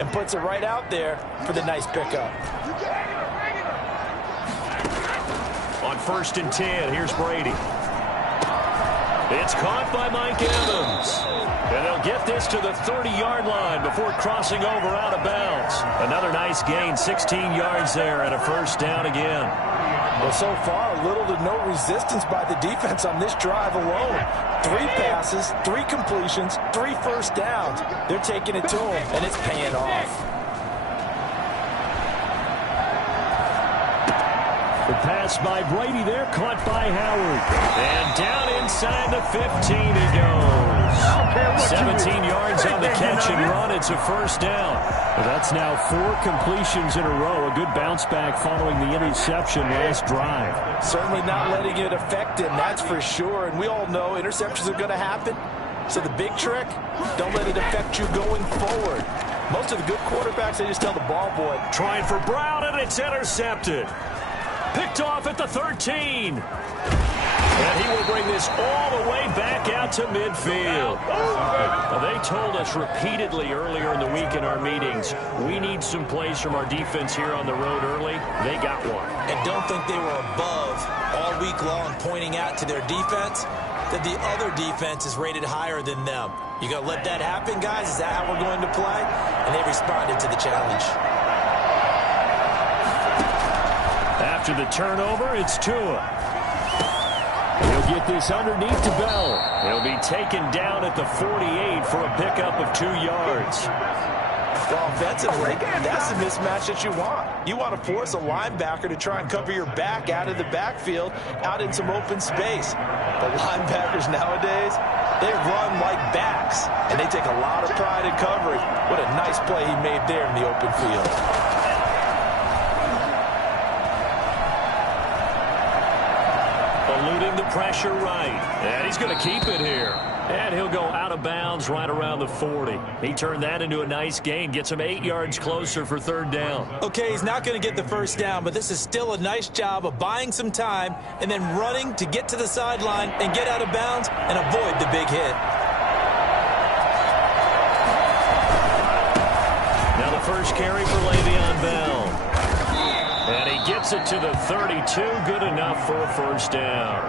and puts it right out there for the nice pickup. On 1st and 10, here's Brady. It's caught by Mike Evans. And they'll get this to the 30-yard line before crossing over out of bounds. Another nice gain, 16 yards there, and a first down again. Well, so far, little to no resistance by the defense on this drive alone. 3 passes, 3 completions, 3 first downs. They're taking it to them, and it's paying off. The pass by Brady there, caught by Howard. And down inside the 15 he goes. 17 yards on the catch and run. It's a first down. That's now 4 completions in a row. A good bounce back following the interception last drive. Certainly not letting it affect him, that's for sure. And we all know interceptions are going to happen. So the big trick, don't let it affect you going forward. Most of the good quarterbacks, they just tell the ball boy. Trying for Brown, and it's intercepted. Picked off at the 13. And he will bring this all the way back out to midfield. Now, they told us repeatedly earlier in the week in our meetings, we need some plays from our defense here on the road early. They got one. And don't think they were above all week long pointing out to their defense that the other defense is rated higher than them. You going to let that happen, guys? Is that how we're going to play? And they responded to the challenge. After the turnover, it's Tua. He'll get this underneath to Bell. He'll be taken down at the 48 for a pickup of 2 yards. Well, offensively, that's the mismatch that you want. You want to force a linebacker to try and cover your back out of the backfield, out in some open space. The linebackers nowadays, they run like backs, and they take a lot of pride in coverage. What a nice play he made there in the open field. Eluding the pressure right. And he's going to keep it here. And he'll go out of bounds right around the 40. He turned that into a nice gain. Gets him 8 yards closer for 3rd down. Okay, he's not going to get the first down, but this is still a nice job of buying some time and then running to get to the sideline and get out of bounds and avoid the big hit. Now the first carry for Le'Veon Bell. And he gets it to the 32. Good enough for a first down.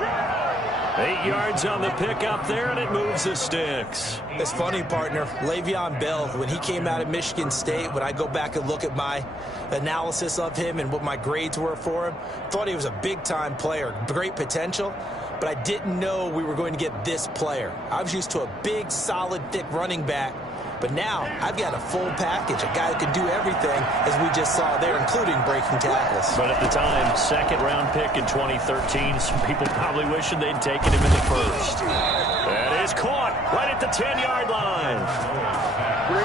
8 yards on the pickup there, and it moves the sticks. It's funny, partner. Le'Veon Bell, when he came out of Michigan State, when I go back and look at my analysis of him and what my grades were for him, thought he was a big-time player, great potential, but I didn't know we were going to get this player. I was used to a big, solid, thick running back. But now, I've got a full package, a guy who can do everything, as we just saw there, including breaking tackles. But at the time, 2nd-round pick in 2013, some people probably wishing they'd taken him in the first. That is caught right at the 10-yard line.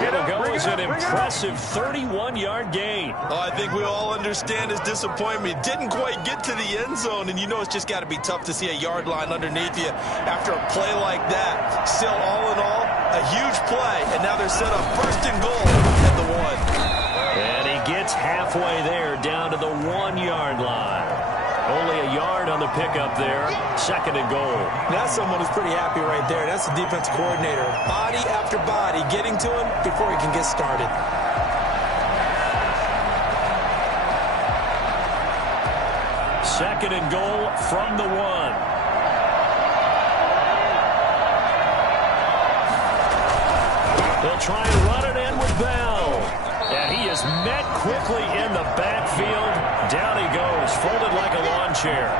It'll go as an impressive 31-yard gain. Oh, I think we all understand his disappointment. Didn't quite get to the end zone, and you know it's just got to be tough to see a yard line underneath you after a play like that. Still, all in all, a huge play, and now they're set up 1st and goal at the 1. And he gets halfway there, down to the 1-yard line. Only a yard on the pickup there. 2nd and goal. That's someone who's pretty happy right there. That's the defense coordinator. Body after body getting to him before he can get started. Second and goal from the 1. They'll try and run it in with Bell. And he is met quickly in the backfield. Down he goes, folded like a lawn chair.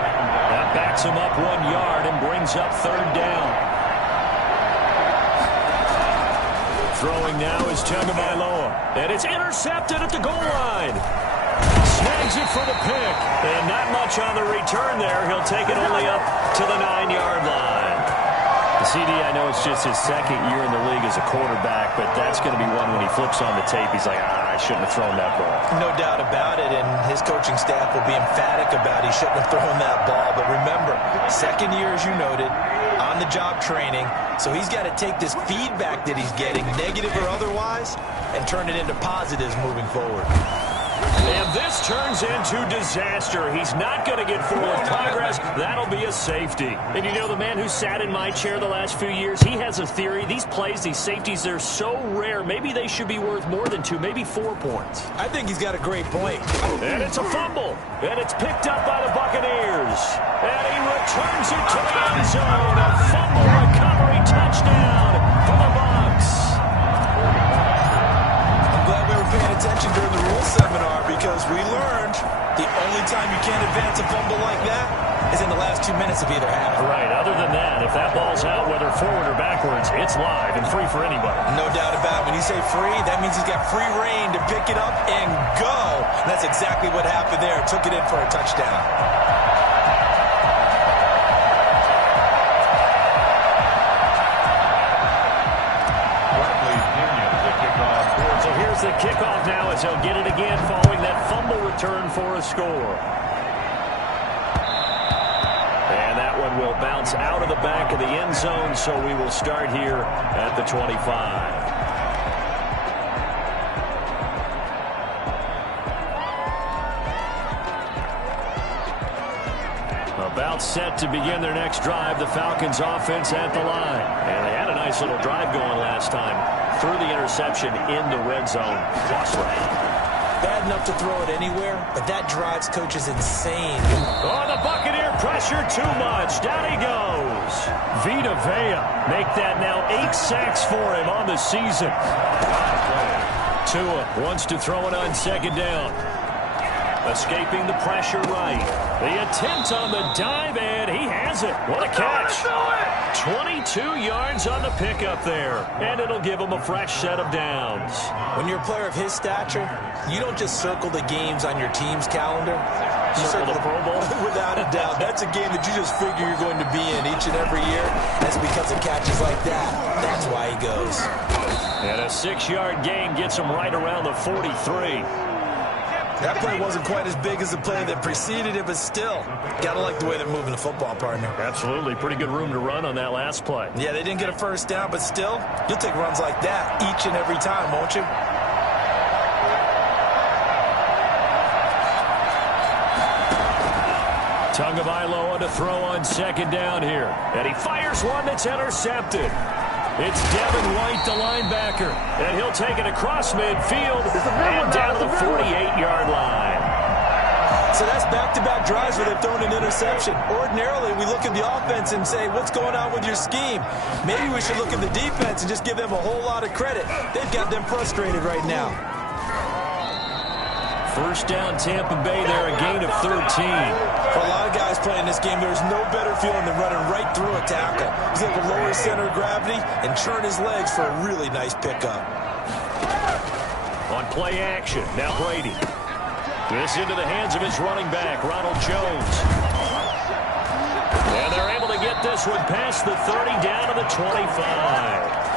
That backs him up 1 yard and brings up 3rd down. Throwing now is Tagovailoa. And it's intercepted at the goal line. Snags it for the pick. And not much on the return there. He'll take it only up to the 9-yard line. CD, I know it's just his 2nd year in the league as a quarterback, but that's going to be one when he flips on the tape, he's like, I shouldn't have thrown that ball. No doubt about it, and his coaching staff will be emphatic about he shouldn't have thrown that ball. But remember, 2nd year, as you noted, on-the-job training, so he's got to take this feedback that he's getting, negative or otherwise, and turn it into positives moving forward. And this turns into disaster. He's not going to get forward progress. That'll be a safety. And you know, the man who sat in my chair the last few years, he has a theory. These plays, these safeties, they're so rare. Maybe they should be worth more than 2, maybe 4 points. I think he's got a great point. And it's a fumble. And it's picked up by the Buccaneers. And he returns it to the end zone. A fumble recovery touchdown for the Bucs. I'm glad we were paying attention during the rule seminar because we learned the only time you can't advance a fumble like that is in the last 2 minutes of either half. Right. Other than that, if that ball's out, whether forward or backwards, it's live and free for anybody. No doubt about it. When you say free, that means he's got free reign to pick it up and go. And that's exactly what happened there. Took it in for a touchdown. So here's the kickoff now as he'll get it again following that fumble return for a score. And that one will bounce out of the back of the end zone, so we will start here at the 25. About set to begin their next drive, the Falcons offense at the line. And they had a nice little drive going last time. Through the interception in the red zone. Bad enough to throw it anywhere, but that drives coaches insane. Oh, the Buccaneer pressure too much. Down he goes. Vita Vea make that now 8 sacks for him on the season. Tua wants to throw it on second down. Escaping the pressure right. The attempt on the dive, and he has it. What a catch. 22 yards on the pickup there, and it'll give him a fresh set of downs. When you're a player of his stature, you don't just circle the games on your team's calendar. You Circle the Pro Bowl? Without a doubt. That's a game that you just figure you're going to be in each and every year. That's because of catches like that. That's why he goes. And a 6-yard gain gets him right around the 43. That play wasn't quite as big as the play that preceded it, but still, gotta like the way they're moving the football, partner. Absolutely. Pretty good room to run on that last play. Yeah, they didn't get a first down, but still, you'll take runs like that each and every time, won't you? Tagovailoa to throw on second down here. And he fires one that's intercepted. It's Devin White, the linebacker, and he'll take it across midfield and down to the 48-yard line. So that's back-to-back drives where they've thrown an interception. Ordinarily, we look at the offense and say, what's going on with your scheme? Maybe we should look at the defense and just give them a whole lot of credit. They've got them frustrated right now. First down, Tampa Bay there, a gain of 13. For a lot of guys playing this game, there's no better feeling than running right through a tackle. He's able to lower his center of gravity and churn his legs for a really nice pickup. On play action, now Brady. This into the hands of his running back, Ronald Jones. And they're able to get this one past the 30 down to the 25.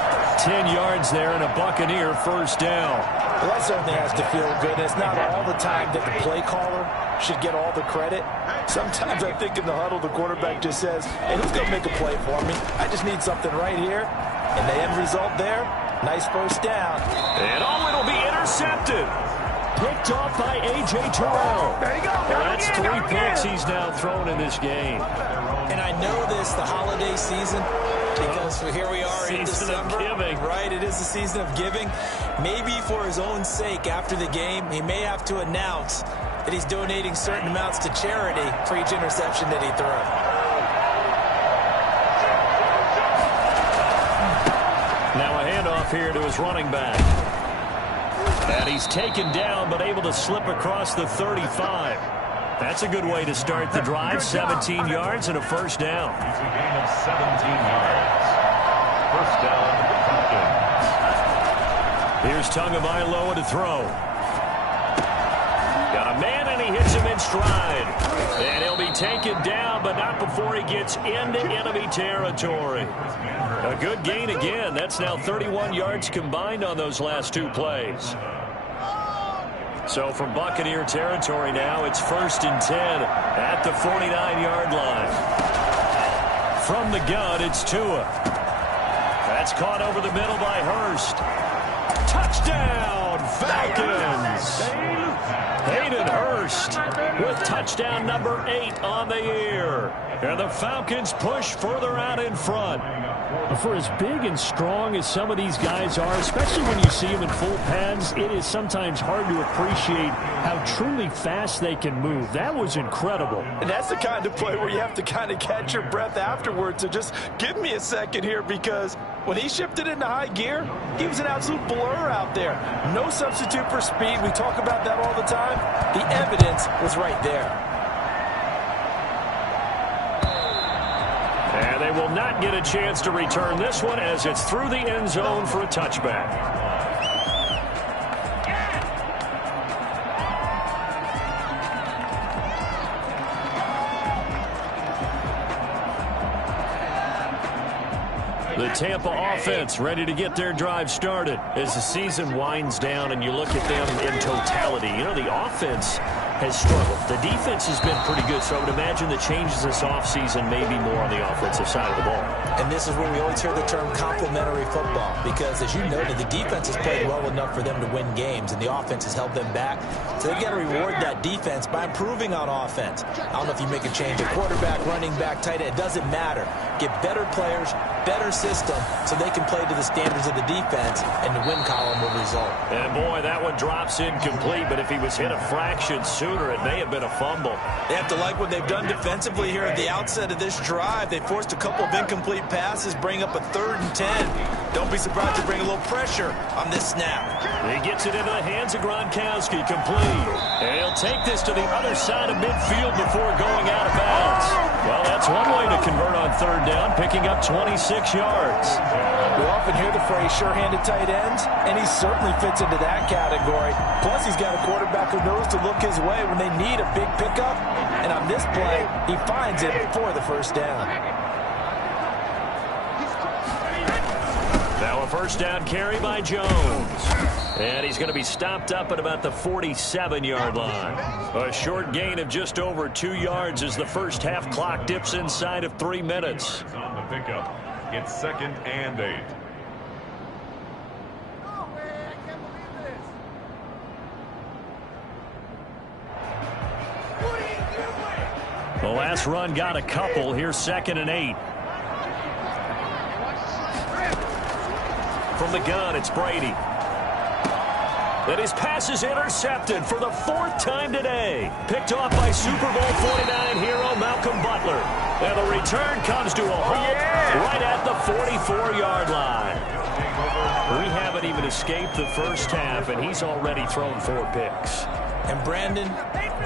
10 yards there and a Buccaneer first down. Well, that certainly has to feel good. It's not all the time that the play caller should get all the credit. Sometimes I think in the huddle, the quarterback just says, hey, who's going to make a play for me? I just need something right here. And the end result there, nice first down. And it'll be intercepted. Picked off by A.J. Terrell. There you go. Well, that's 3 picks he's now thrown in this game. And I know this, the holiday season, because here we are in December. Season of giving. Right, it is the season of giving. Maybe for his own sake after the game, he may have to announce that he's donating certain amounts to charity for each interception that he throws. Now a handoff here to his running back. And he's taken down but able to slip across the 35. That's a good way to start the drive. 17 yards and a first down. It's a gain of 17 yards. First down, Falcons. Here's Tagovailoa to throw. Got a man and he hits him in stride. And he'll be taken down, but not before he gets into enemy territory. A good gain again. That's now 31 yards combined on those last 2 plays. So from Buccaneer territory now, it's 1st and 10 at the 49-yard line. From the gun, it's Tua. That's caught over the middle by Hurst. Touchdown, Falcons! first with touchdown number 8 on the year. And the Falcons push further out in front. For as big and strong as some of these guys are, especially when you see them in full pads, it is sometimes hard to appreciate how truly fast they can move. That was incredible. And that's the kind of play where you have to kind of catch your breath afterwards. So just give me a second here, because when he shifted into high gear, he was an absolute blur out there. No substitute for speed. We talk about that all the time. The evidence was right there. And they will not get a chance to return this one as it's through the end zone for a touchback. The Tampa offense ready to get their drive started. As the season winds down and you look at them in totality, you know, the offense has struggled. The defense has been pretty good, so I would imagine the changes this offseason may be more on the offensive side of the ball. And this is where we always hear the term complementary football, because as you noted, the defense has played well enough for them to win games, and the offense has held them back. So they've got to reward that defense by improving on offense. I don't know if you make a change at quarterback, running back, tight end. It doesn't matter. Get better players, better system, so they can play to the standards of the defense, and the win column will result. And boy, that one drops incomplete, but if he was hit a fraction sooner, it may have been a fumble. They have to like what they've done defensively here at the outset of this drive. They forced a couple of incomplete passes, bring up a 3rd and 10. Don't be surprised to bring a little pressure on this snap. He gets it into the hands of Gronkowski, complete. And he'll take this to the other side of midfield before going out of bounds. Well, that's one way to convert on 3rd down, picking up 26 yards. We often hear the phrase sure-handed tight ends, and he certainly fits into that category. Plus, he's got a quarterback who knows to look his way when they need a big pickup. And on this play, he finds it for the 1st down. Now a 1st down carry by Jones. And he's going to be stopped up at about the 47-yard line. A short gain of just over 2 yards as the first half clock dips inside of 3 minutes. On the pickup, it's 2nd and 8. The last run got a couple. Here's 2nd and 8. From the gun, it's Brady. And his pass is intercepted for the 4th time today. Picked off by Super Bowl 49 hero Malcolm Butler. And the return comes to a halt right at the 44-yard line. We haven't even escaped the first half, and he's already thrown 4 picks. And Brandon,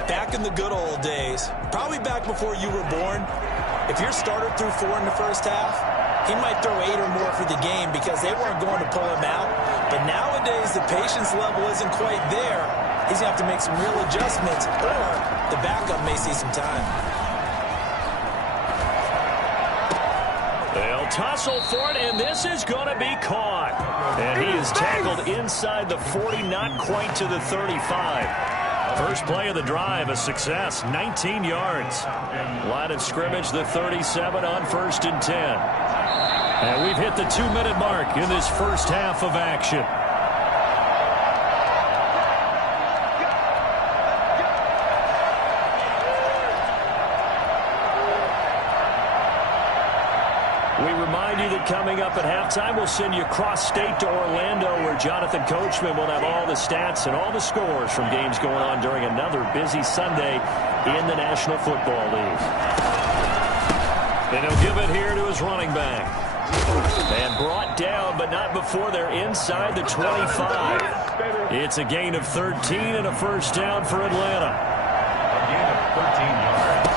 back in the good old days, probably back before you were born, if your starter threw 4 in the first half, he might throw 8 or more for the game because they weren't going to pull him out. But nowadays, the patience level isn't quite there. He's going to have to make some real adjustments, or the backup may see some time. They'll tussle for it, and this is going to be caught. And he is tackled inside the 40, not quite to the 35. First play of the drive, a success, 19 yards. Line of scrimmage, the 37 on 1st and 10. And we've hit the 2-minute mark in this first half of action. We remind you that coming up at halftime, we'll send you cross-state to Orlando, where Jonathan Coachman will have all the stats and all the scores from games going on during another busy Sunday in the National Football League. And he'll give it here to his running back. And brought down, but not before they're inside the 25. It's a gain of 13 and a 1st down for Atlanta. A gain of 13 yards.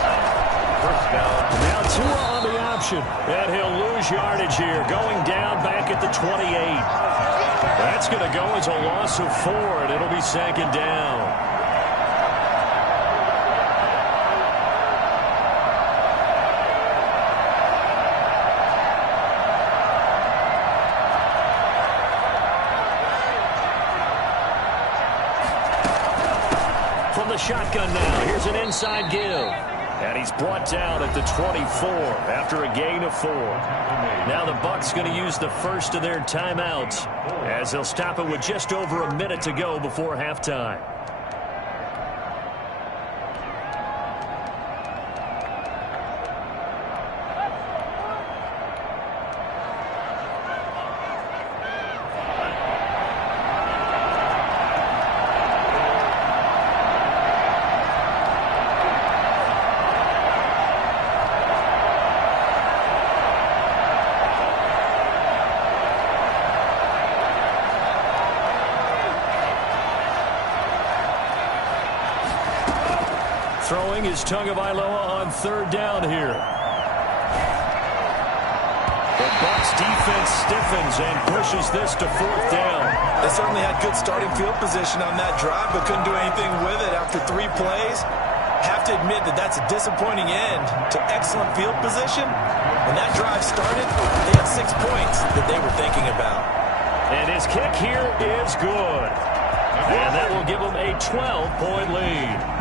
1st down. Now Tua on the option, and he'll lose yardage here, going down back at the 28. That's going to go as a loss of 4, and it'll be 2nd down. Shotgun now. Here's an inside give. And he's brought down at the 24 after a gain of 4. Now the Bucs going to use the first of their timeouts as they'll stop it with just over a minute to go before halftime. Throwing is Tagovailoa on third down here. The Bucs defense stiffens and pushes this to fourth down. They certainly had good starting field position on that drive, but couldn't do anything with it after 3 plays. Have to admit that that's a disappointing end to excellent field position. When that drive started, they had 6 points that they were thinking about. And his kick here is good. And that will give them a 12-point lead.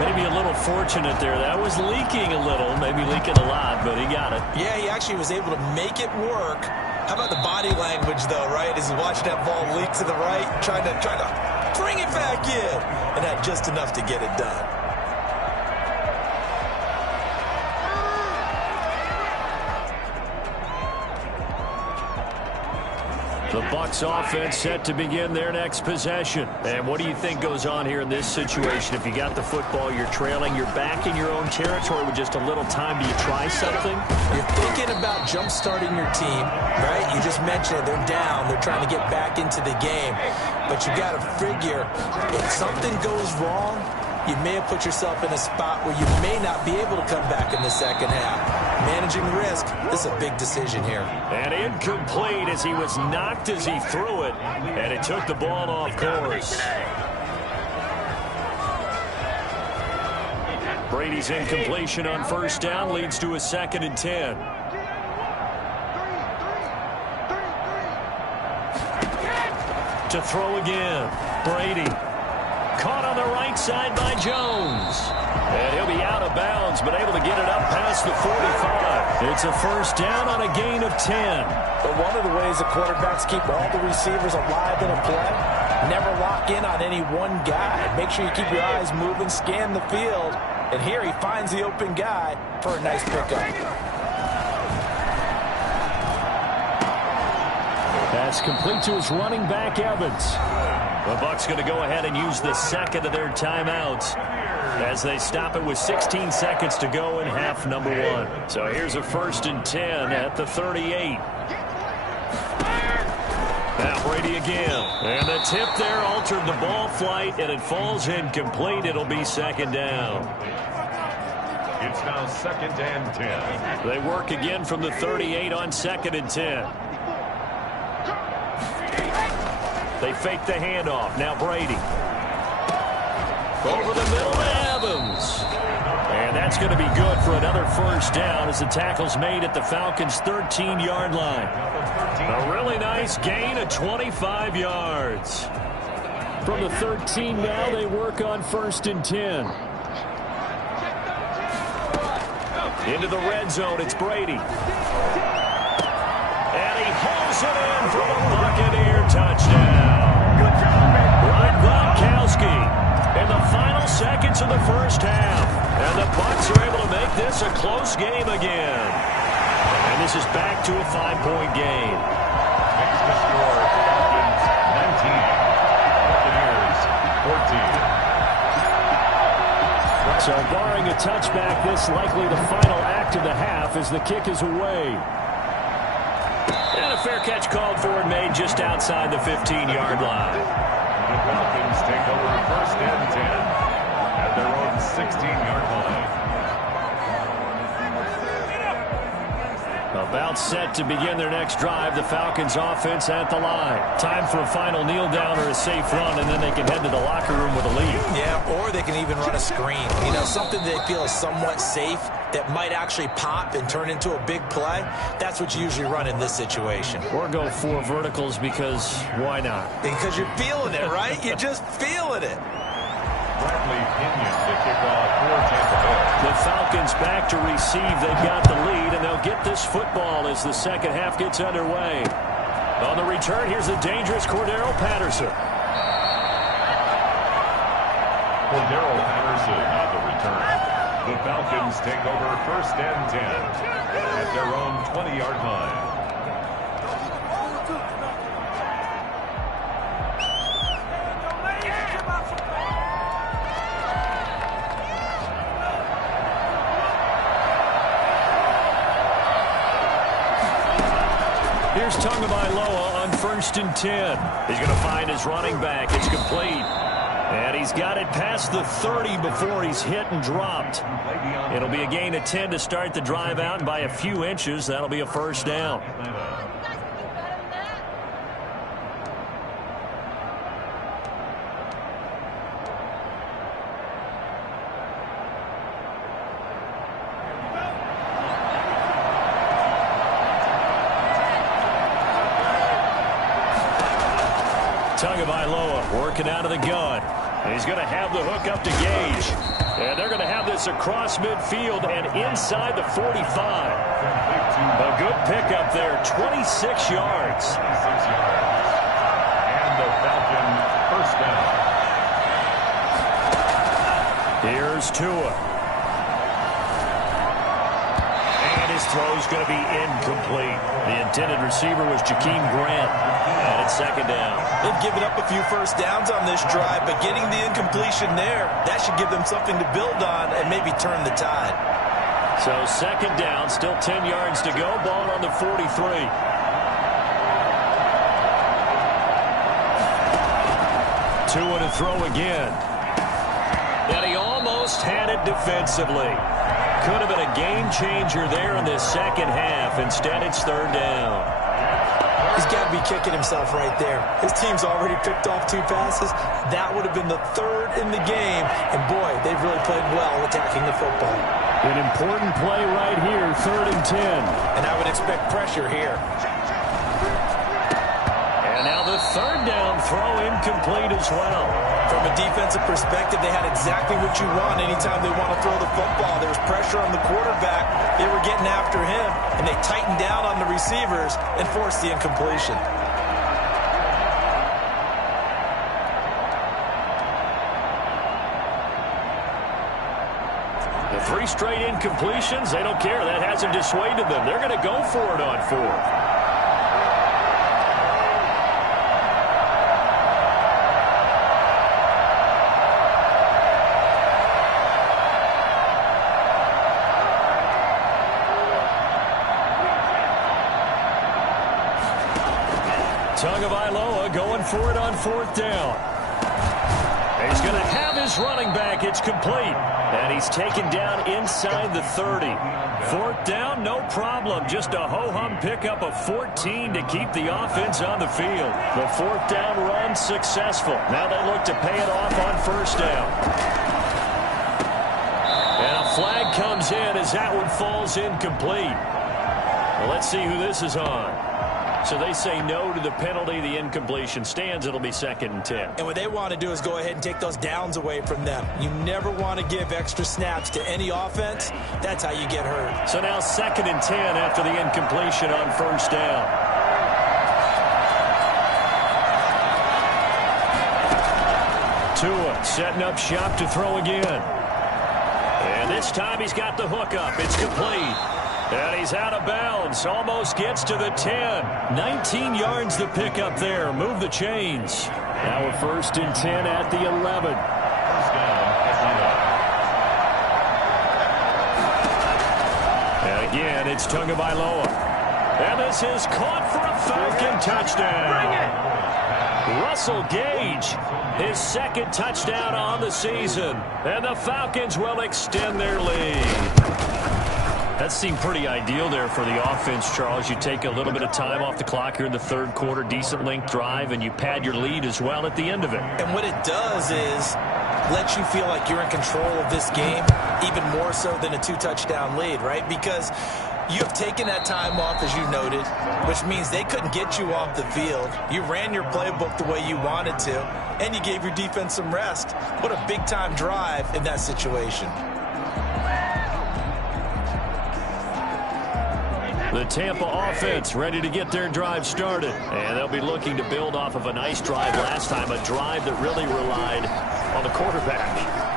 Maybe a little fortunate there. That was leaking a little, maybe leaking a lot, but he got it. Yeah, he actually was able to make it work. How about the body language, though, right? As he's watching that ball leak to the right, trying to bring it back in, and had just enough to get it done. The Bucs offense set to begin their next possession. And what do you think goes on here in this situation? If you got the football, you're trailing, you're back in your own territory with just a little time. Do you try something? You're thinking about jump-starting your team, right? You just mentioned it. They're down. They're trying to get back into the game. But you got to figure, if something goes wrong, you may have put yourself in a spot where you may not be able to come back in the second half. Managing risk, this is a big decision here. And incomplete as he was knocked as he threw it, and it took the ball off course. Brady's incompletion on first down leads to a 2nd and 10. To throw again, Brady. Caught on the right side by Jones. And he'll be out of bounds, but able to get it up past the 45. It's a first down on a gain of 10. But one of the ways the quarterbacks keep all the receivers alive in a play, never lock in on any one guy. Make sure you keep your eyes moving, scan the field. And here he finds the open guy for a nice pickup. Pass complete to his running back, Evans. The Bucs going to go ahead and use the second of their timeouts as they stop it with 16 seconds to go in half number 1. So here's a 1st and 10 at the 38. Now Brady again. And the tip there altered the ball flight, and it falls incomplete. It'll be 2nd down. It's now 2nd and 10. They work again from the 38 on 2nd and 10. They fake the handoff. Now Brady. Over the middle to Evans. And that's going to be good for another first down as the tackle's made at the Falcons' 13-yard line. A really nice gain of 25 yards. From the 13 now, they work on 1st and 10. Into the red zone, it's Brady. And he holds it in for the Buccaneer touchdown. Ryan Gronkowski in the final seconds of the first half. And the Bucs are able to make this a close game again. And this is back to a 5-point game. Makes the score Falcons 19, Buccaneers 14. So barring a touchback, this likely the final act of the half as the kick is away. And a fair catch called for and made just outside the 15-yard line. The Falcons take over 1st and 10 at their own 16-yard line. About set to begin their next drive, the Falcons offense at the line. Time for a final kneel down or a safe run, and then they can head to the locker room with a lead. Yeah, or they can even run a screen. You know, something they feel is somewhat safe that might actually pop and turn into a big play. That's what you usually run in this situation. Or go 4 verticals because why not? Because you're feeling it, right? You're just feeling it. Bradley Pinion to kick off for Tampa Bay. The Falcons back to receive. They've got the lead, and they'll get this football as the second half gets underway. On the return, here's the dangerous Cordero Patterson. Cordero Patterson on the return. The Falcons take over 1st and 10 at their own 20-yard line. Here's Tagovailoa on 1st and 10. He's going to find his running back. It's complete. And he he's got it past the 30 before he's hit and dropped. It'll be a gain of 10 to start the drive out, and by a few inches, that'll be a first down. Tagovailoa working out of the gun. And he's going to have the hook up to Gage. And they're going to have this across midfield and inside the 45. A good pickup there, 26 yards. And the Falcon first down. Here's Tua. And his throw's going to be incomplete. The intended receiver was Jakeem Grant. And it's second down. They've given up a few first downs on this drive, but getting the incompletion there, that should give them something to build on and maybe turn the tide. So second down, still 10 yards to go. Ball on the 43. Tua to throw again. And he almost had it defensively. Could have been a game changer there in this second half. Instead, it's third down. He's got to be kicking himself right there. His team's already picked off 2 passes. That would have been the 3rd in the game. And, boy, they've really played well attacking the football. An important play right here, 3rd and 10. And I would expect pressure here. And now the third down throw incomplete as well. From a defensive perspective, they had exactly what you want anytime they want to throw the football. There was pressure on the quarterback. They were getting after him, and they tightened down on the receivers and forced the incompletion. The 3 straight incompletions, they don't care. That hasn't dissuaded them. They're going to go for it on 4th. Tagovailoa going for it on 4th down. He's going to have his running back. It's complete. And he's taken down inside the 30. 4th down, no problem. Just a ho-hum pickup of 14 to keep the offense on the field. The 4th down run successful. Now they look to pay it off on 1st down. And a flag comes in as that one falls incomplete. Well, let's see who this is on. So they say no to the penalty. The incompletion stands. It'll be 2nd and 10. And what they want to do is go ahead and take those downs away from them. You never want to give extra snaps to any offense. That's how you get hurt. So now 2nd and 10 after the incompletion on 1st down. Tua setting up shop to throw again. And this time he's got the hook up. It's complete. And he's out of bounds. Almost gets to the 10. 19 yards to pick up there. Move the chains. Now a 1st and 10 at the 11. And again, it's Tagovailoa. And this is caught for a Falcon touchdown. Russell Gage, his 2nd touchdown on the season. And the Falcons will extend their lead. That seemed pretty ideal there for the offense, Charles. You take a little bit of time off the clock here in the 3rd quarter, decent length drive, and you pad your lead as well at the end of it. And what it does is let you feel like you're in control of this game, even more so than a 2-touchdown lead, right? Because you have taken that time off, as you noted, which means they couldn't get you off the field. You ran your playbook the way you wanted to, and you gave your defense some rest. What a big-time drive in that situation. The Tampa offense ready to get their drive started. And they'll be looking to build off of a nice drive last time, a drive that really relied on the quarterback.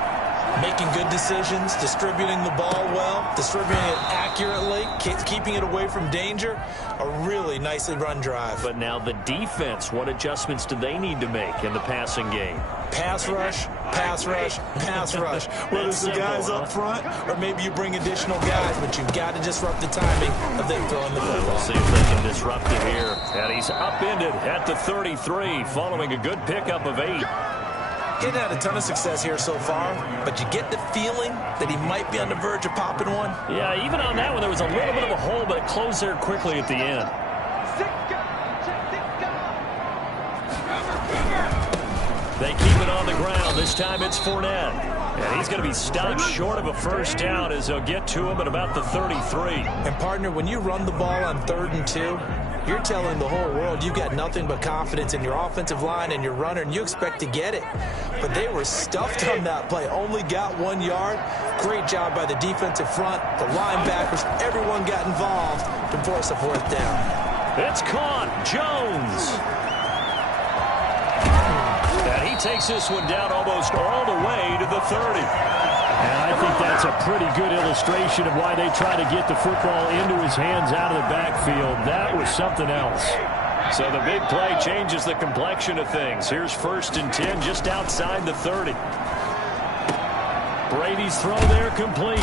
Making good decisions, distributing the ball well, distributing it accurately, keeping it away from danger. A really nicely run drive. But now the defense, what adjustments do they need to make in the passing game? Pass rush, pass rush, pass rush. Whether it's the guys up front or maybe you bring additional guys, but you've got to disrupt the timing of them throwing the football. We'll see if they can disrupt it here. And he's upended at the 33 following a good pickup of 8. He hasn't had a ton of success here so far, but you get the feeling that he might be on the verge of popping one. Yeah, even on that one, there was a little bit of a hole, but it closed there quickly at the end. They keep it on the ground. This time it's Fournette. And he's going to be stopped short of a first down as they'll get to him at about the 33. And, partner, when you run the ball on 3rd and 2, you're telling the whole world you've got nothing but confidence in your offensive line and your runner, and you expect to get it. But they were stuffed on that play. Only got 1 yard. Great job by the defensive front, the linebackers. Everyone got involved to force a 4th down. It's caught. Jones. And he takes this one down almost all the way to the 30. And I think that's a pretty good illustration of why they try to get the football into his hands out of the backfield. That was something else. So the big play changes the complexion of things. Here's 1st and 10 just outside the 30. Brady's throw there complete.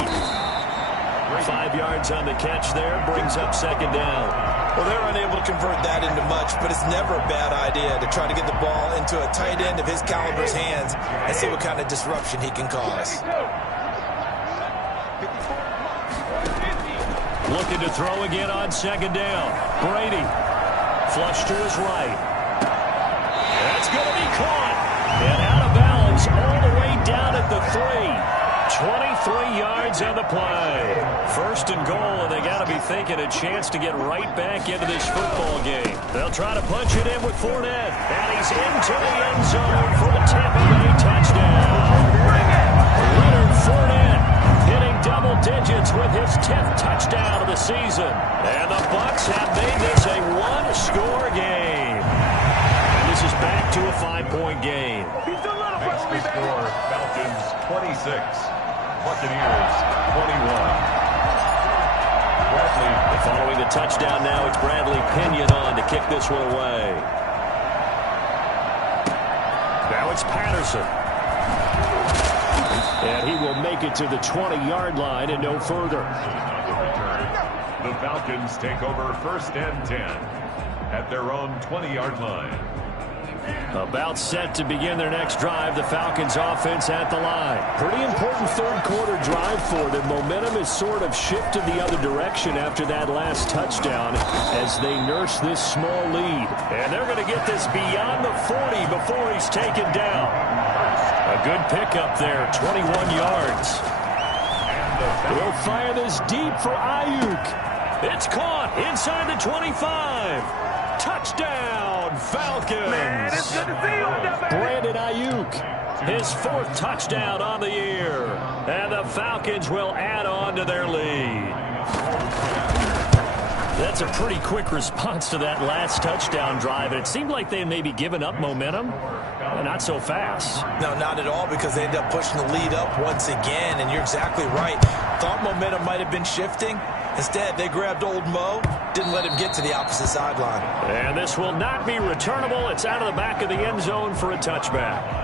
5 yards on the catch there, brings up 2nd down. Well, they're unable to convert that into much, but it's never a bad idea to try to get the ball into a tight end of his caliber's hands and see what kind of disruption he can cause. Looking to throw again on 2nd down. Brady, flush to his right. That's going to be caught. And out of bounds all the way down at the 3. 23 yards on the play. 1st and goal, and they got to be thinking a chance to get right back into this football game. They'll try to punch it in with Fournette, and he's into the end zone for the Tampa Bay touchdown. Leonard Fournette hitting double digits with his 10th touchdown of the season. And the Bucs have made this a one-score game. And this is back to a 5-point game. Makes the score Falcons 26. Buccaneers 21. Bradley. Following the touchdown now, it's Bradley Pinion on to kick this one away. Now it's Patterson. And he will make it to the 20-yard line and no further. On the return, the Falcons take over 1st and 10 at their own 20-yard line. About set to begin their next drive, the Falcons offense at the line. Pretty important 3rd quarter drive for them. Momentum has sort of shifted the other direction after that last touchdown as they nurse this small lead. And they're going to get this beyond the 40 before he's taken down. A good pickup there, 21 yards. They'll fire this deep for Ayuk. It's caught inside the 25. Touchdown, Falcons. Man, it's good to see you. Brandon Ayuk. His 4th touchdown on the year. And the Falcons will add on to their lead. That's a pretty quick response to that last touchdown drive. And it seemed like they had maybe given up momentum. Not so fast. No, not at all, because they end up pushing the lead up once again. And you're exactly right. Thought momentum might have been shifting. Instead, they grabbed old Mo, didn't let him get to the opposite sideline. And this will not be returnable. It's out of the back of the end zone for a touchback.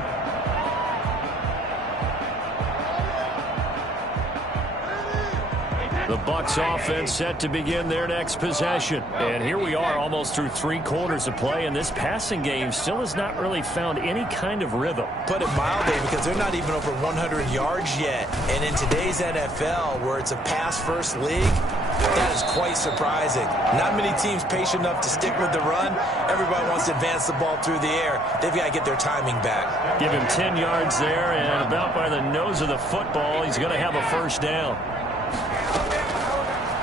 The Bucs offense set to begin their next possession. And here we are almost through 3 quarters of play, and this passing game still has not really found any kind of rhythm. Put it mildly, because they're not even over 100 yards yet. And in today's NFL, where it's a pass-first league, that is quite surprising. Not many teams patient enough to stick with the run. Everybody wants to advance the ball through the air. They've got to get their timing back. Give him 10 yards there, and about by the nose of the football, he's going to have a 1st down.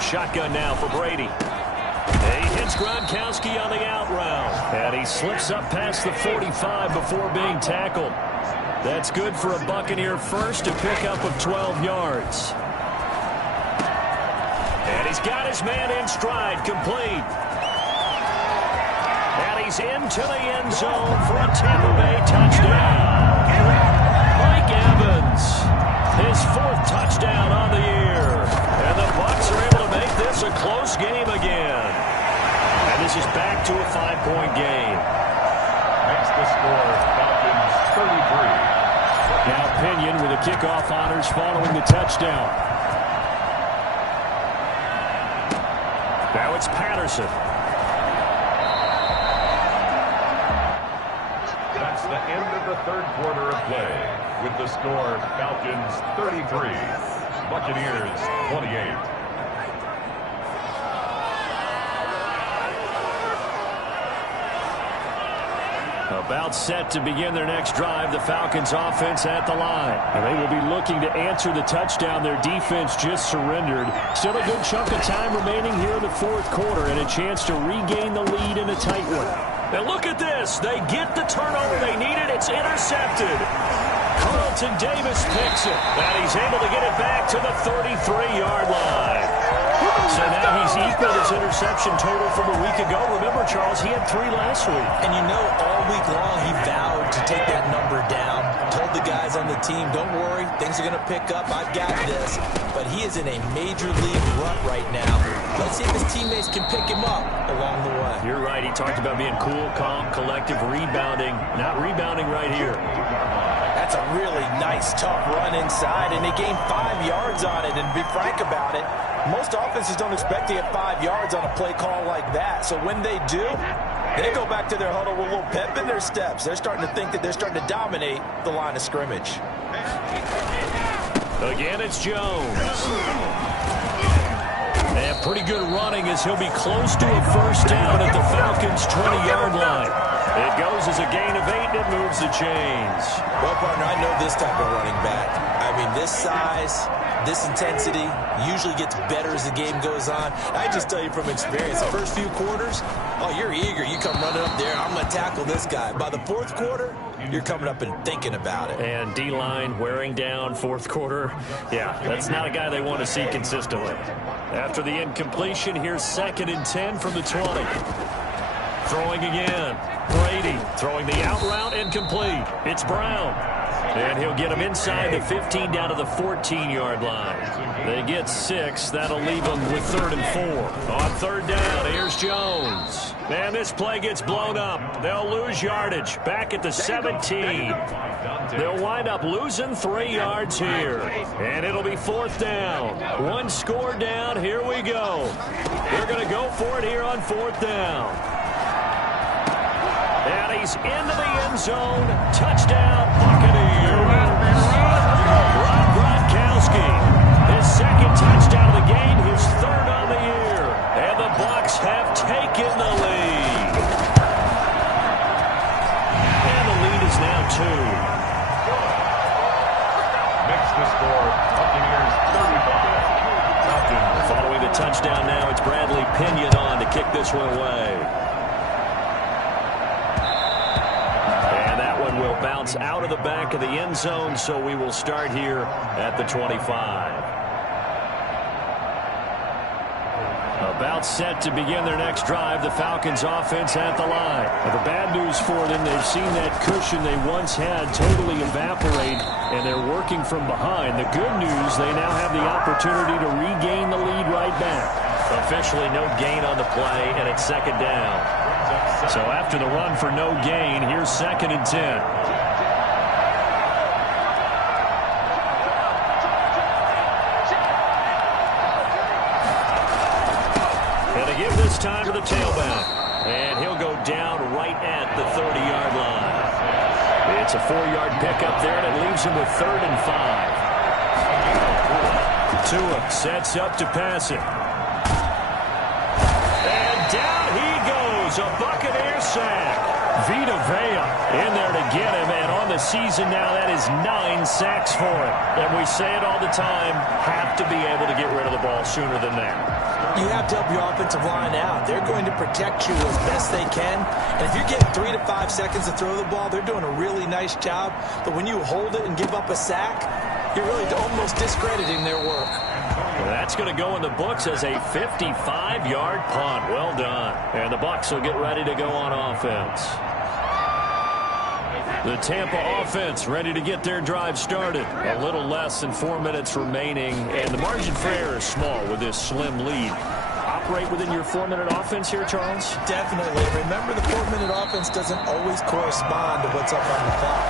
Shotgun now for Brady. He hits Gronkowski on the out route. And he slips up past the 45 before being tackled. That's good for a Buccaneer first, a pickup of 12 yards. And he's got his man in stride, complete. And he's into the end zone for a Tampa Bay touchdown. Mike Evans, his 4th touchdown on the year. And the Bucs are able to make this a close game again. And this is back to a 5-point game. Makes the score Falcons 33. Now Pinion with the kickoff honors following the touchdown. Now it's Patterson. That's the end of the third quarter of play. With the score, Falcons 33, Buccaneers 28. About set to begin their next drive, the Falcons offense at the line. And they will be looking to answer the touchdown their defense just surrendered. Still a good chunk of time remaining here in the fourth quarter and a chance to regain the lead in a tight one. Now look at this. They get the turnover they needed. It's intercepted. Carlton Davis picks it. And he's able to get it back to the 33-yard line. So now he's equaled his interception total from a week ago. Remember, Charles, he had 3 last week. And you know, all week long he vowed to take that number down. Told the guys on the team, don't worry, things are going to pick up. I've got this. But he is in a major league rut right now. Let's see if his teammates can pick him up along the way. You're right. He talked about being cool, calm, collective, rebounding. Not rebounding right here. That's a really nice, tough run inside, and they gained 5 yards on it. And to be frank about it, most offenses don't expect to get 5 yards on a play call like that. So when they do, they go back to their huddle with a little pep in their steps. They're starting to think that they're starting to dominate the line of scrimmage. Again, it's Jones. And pretty good running as he'll be close to a first down at the Falcons' 20-yard line. It goes as a gain of 8, and it moves the chains. Well, partner, I know this type of running back. I mean, this size, this intensity usually gets better as the game goes on. I just tell you from experience, the first few quarters, oh, you're eager. You come running up there, I'm going to tackle this guy. By the fourth quarter, you're coming up and thinking about it. And D-line wearing down fourth quarter. Yeah, that's not a guy they want to see consistently. After the incompletion, here's 2nd and 10 from the 20. Throwing again. Brady throwing the out route incomplete. It's Brown. And he'll get him inside the 15 down to the 14-yard line. They get 6. That'll leave them with 3rd and 4. On 3rd down, here's Jones. And this play gets blown up. They'll lose yardage back at the 17. They'll wind up losing 3 yards here. And it'll be 4th down. 1 score down. Here we go. They're going to go for it here on 4th down. And he's into the end zone. Touchdown, Buccaneers. Rob Gronkowski, his 2nd touchdown of the game, his 3rd on the year. And the Bucs have taken the lead. And the lead is now 2. Makes the score, Buccaneers 35. Following the touchdown now, it's Bradley Pinion on to kick this one away. Will bounce out of the back of the end zone, so we will start here at the 25. About set to begin their next drive, the Falcons offense at the line. But the bad news for them, they've seen that cushion they once had totally evaporate, and they're working from behind. The good news, they now have the opportunity to regain the lead right back. Officially no gain on the play, and it's 2nd down. So after the run for no gain, here's 2nd and 10. And they give this time to the tailback. And he'll go down right at the 30-yard line. It's a 4-yard pickup there, and it leaves him with 3rd and 5. Tua sets up to pass it. And down he goes. A Buccaneer sack. Vita Vea in there to get him, and on the season now, that is 9 sacks for him. And we say it all the time, have to be able to get rid of the ball sooner than that. You have to help your offensive line out. They're going to protect you as best they can. And if you're getting 3 to 5 seconds to throw the ball, they're doing a really nice job. But when you hold it and give up a sack, you're really almost discrediting their work. Well, that's going to go in the books as a 55-yard punt. Well done. And the Bucs will get ready to go on offense. The Tampa offense ready to get their drive started. A little less than 4 minutes remaining, and the margin for error is small with this slim lead. Operate within your 4-minute offense here, Charles? Definitely. Remember, the 4-minute offense doesn't always correspond to what's up on the clock.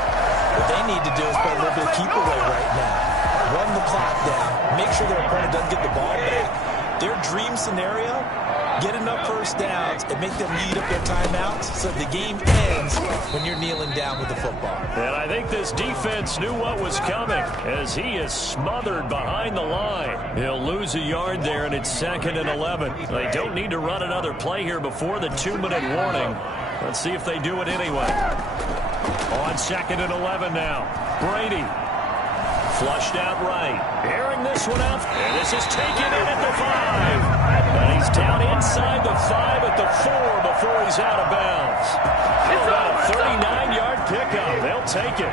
What they need to do is play a little bit of keep away right now. Run the clock down. Make sure their opponent doesn't get the ball back. Their dream scenario Get enough first downs and make them eat up their timeouts so the game ends when you're kneeling down with the football. And I think this defense knew what was coming as he is smothered behind the line. He'll lose a yard there, and it's 2nd and 11. They don't need to run another play here before the 2-minute warning. Let's see if they do it anyway. On 2nd and 11 now. Brady. Flushed out right. Airing this one out. And this is taken in at the 5. And he's down inside the 5 at the 4 before he's out of bounds. About a 39-yard pickup. They'll take it.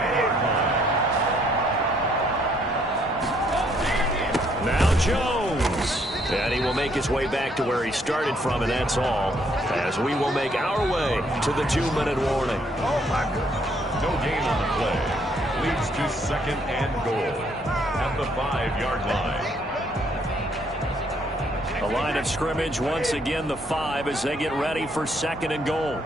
Now Jones. And he will make his way back to where he started from, and that's all. As we will make our way to the 2-minute warning. No gain on the play. Leads to 2nd and goal at the 5-yard line. The line of scrimmage once again the 5 as they get ready for 2nd and goal.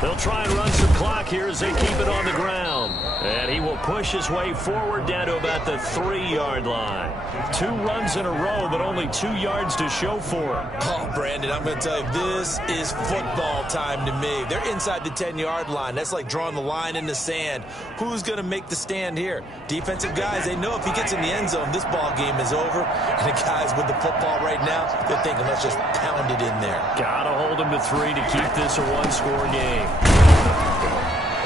They'll try and run some clock here as they keep it on the ground. And he will push his way forward down to about the 3-yard line. 2 runs in a row, but only 2 yards to show for him. Oh, Brandon, I'm going to tell you, this is football time to me. They're inside the 10-yard line. That's like drawing the line in the sand. Who's going to make the stand here? Defensive guys, they know if he gets in the end zone, this ball game is over. And the guys with the football right now, they're thinking, let's just pound it in there. Got to hold him to 3 to keep this a 1-score game.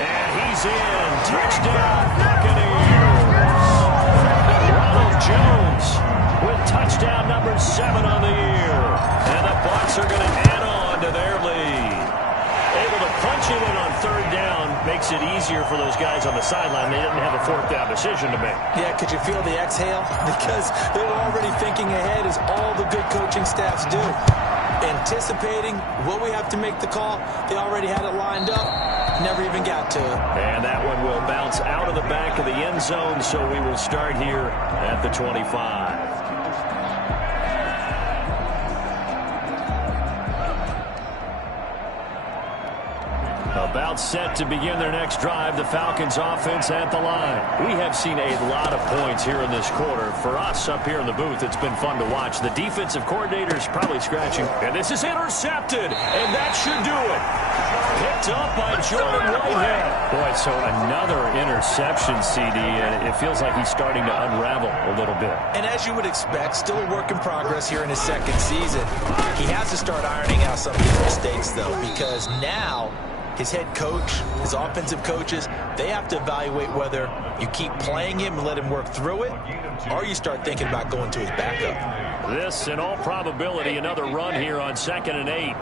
And he's in. Touchdown, Buccaneers. Ronald Jones with touchdown number 7 on the year. And the Bucs are going to add on to their lead. Able to punch it in on 3rd down makes it easier for those guys on the sideline. They didn't have a 4th down decision to make. Yeah, could you feel the exhale? Because they were already thinking ahead, as all the good coaching staffs do. Anticipating what we have to make the call. They already had it lined up. Never even got to it. And that one will bounce out of the back of the end zone, so we will start here at the 25. About set to begin their next drive, the Falcons offense at the line. We have seen a lot of points here in this quarter. For us up here in the booth, it's been fun to watch. The defensive coordinator's probably scratching. And this is intercepted, and that should do it. Picked up by Jordan Whitehead. Boy, so another interception, CD, and it feels like he's starting to unravel a little bit. And as you would expect, still a work in progress here in his 2nd season. He has to start ironing out some of these mistakes, though, because now his head coach, his offensive coaches, they have to evaluate whether you keep playing him and let him work through it, or you start thinking about going to his backup. This, in all probability, another run here on 2nd and 8.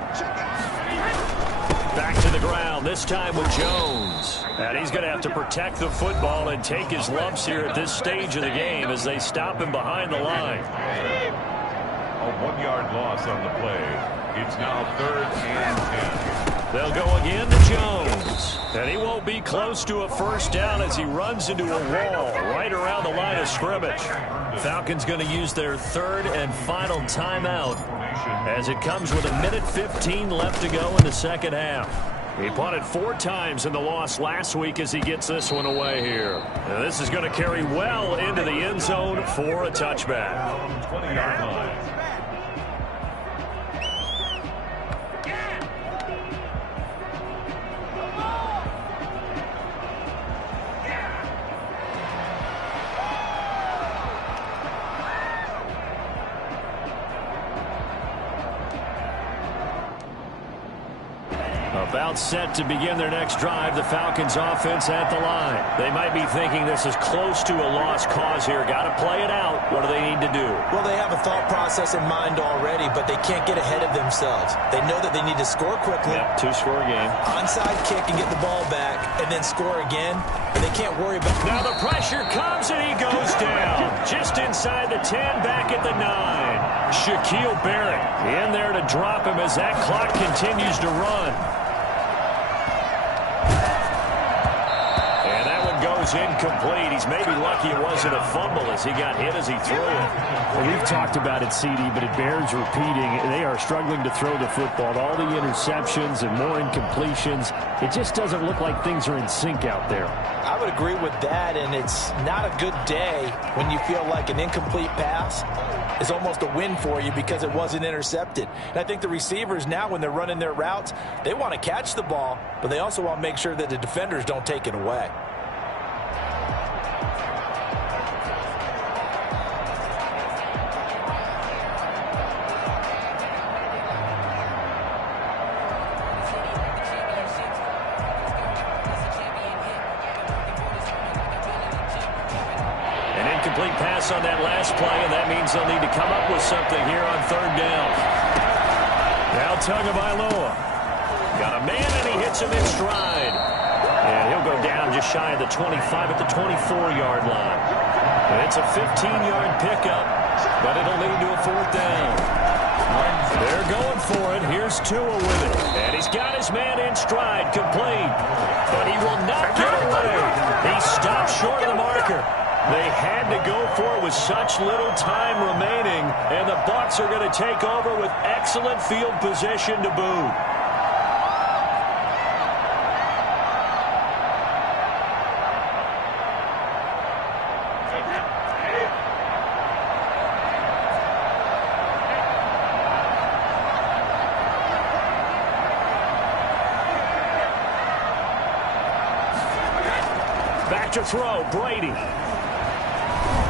Back to the ground, this time with Jones. And he's going to have to protect the football and take his lumps here at this stage of the game as they stop him behind the line. A 1-yard loss on the play. It's now 3rd and 10. They'll go again to Jones. And he won't be close to a 1st down as he runs into a wall right around the line of scrimmage. Falcons going to use their 3rd and final timeout as it comes with 1:15 left to go in the 2nd half. He punted 4 times in the loss last week as he gets this one away here. And this is going to carry well into the end zone for a touchback. 20-yard line. About set to begin their next drive, the Falcons offense at the line. They might be thinking this is close to a lost cause here. Got to play it out. What do they need to do? Well, they have a thought process in mind already, but they can't get ahead of themselves. They know that they need to score quickly. Yep, 2-score game. Onside kick and get the ball back, and then score again. And they can't worry about... Now the pressure comes, and he goes down. Just inside the 10, back at the 9. Shaquille Barrett in there to drop him as that clock continues to run. throws incomplete. He's maybe lucky it wasn't a fumble as he got hit as he threw it. Well, we've talked about it, CD, but it bears repeating. They are struggling to throw the football. All the interceptions and more incompletions. It just doesn't look like things are in sync out there. I would agree with that, and it's not a good day when you feel like an incomplete pass is almost a win for you because it wasn't intercepted. And I think the receivers now, when they're running their routes, they want to catch the ball, but they also want to make sure that the defenders don't take it away. Complete pass on that last play, and that means they'll need to come up with something here on third down. Now Tagovailoa. Got a man, and he hits him in stride. And he'll go down just shy of the 25 at the 24-yard line. And it's a 15-yard pickup, but it'll lead to a fourth down. They're going for it. Here's Tua with it. And he's got his man in stride, complete. But he will not get away. He stopped short of the marker. They had to go for it with such little time remaining, and the Bucs are going to take over with excellent field position to boot. Back to throw, Brady.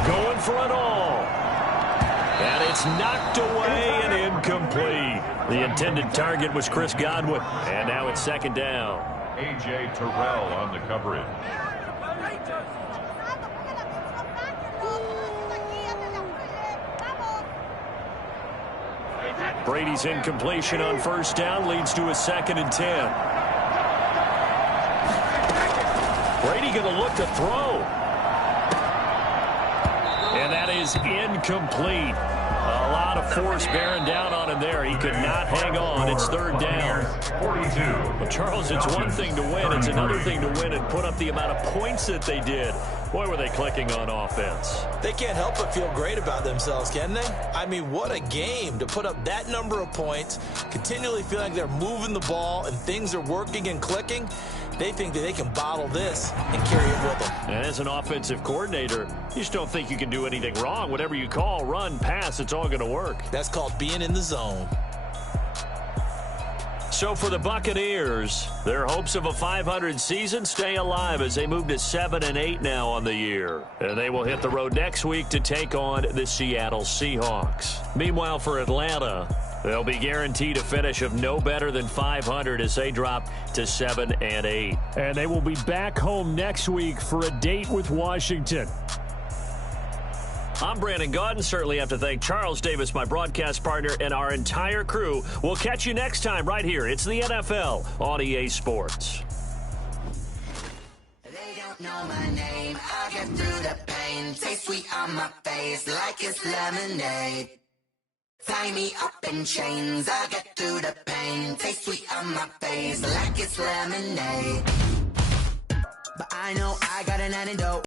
Going for it all. And it's knocked away and incomplete. The intended target was Chris Godwin. And now it's second down. A.J. Terrell on the coverage. Brady's incompletion on first down leads to a 2nd and 10. Brady going to look to throw. And that is incomplete. A lot of force bearing down on him there. He could not hang on. It's third down. 42. Well, Charles, it's one thing to win. It's another thing to win and put up the amount of points that they did. Boy, were they clicking on offense. They can't help but feel great about themselves, can they? I mean, what a game to put up that number of points, continually feel like they're moving the ball and things are working and clicking. They think that they can bottle this and carry it with them. And as an offensive coordinator, you just don't think you can do anything wrong. Whatever you call, run, pass, it's all going to work. That's called being in the zone. So for the Buccaneers, their hopes of a 500 season stay alive as they move to 7-8 now on the year. And they will hit the road next week to take on the Seattle Seahawks. Meanwhile, for Atlanta, they'll be guaranteed a finish of no better than 500 as they drop to 7-8. And they will be back home next week for a date with Washington. I'm Brandon Gaudin. Certainly have to thank Charles Davis, my broadcast partner, and our entire crew. We'll catch you next time right here. It's the NFL on EA Sports. They don't know my name. I get through the pain. Taste sweet on my face like it's lemonade. Tie me up in chains. I get through the pain. Taste sweet on my face like it's lemonade. But I know I got an antidote.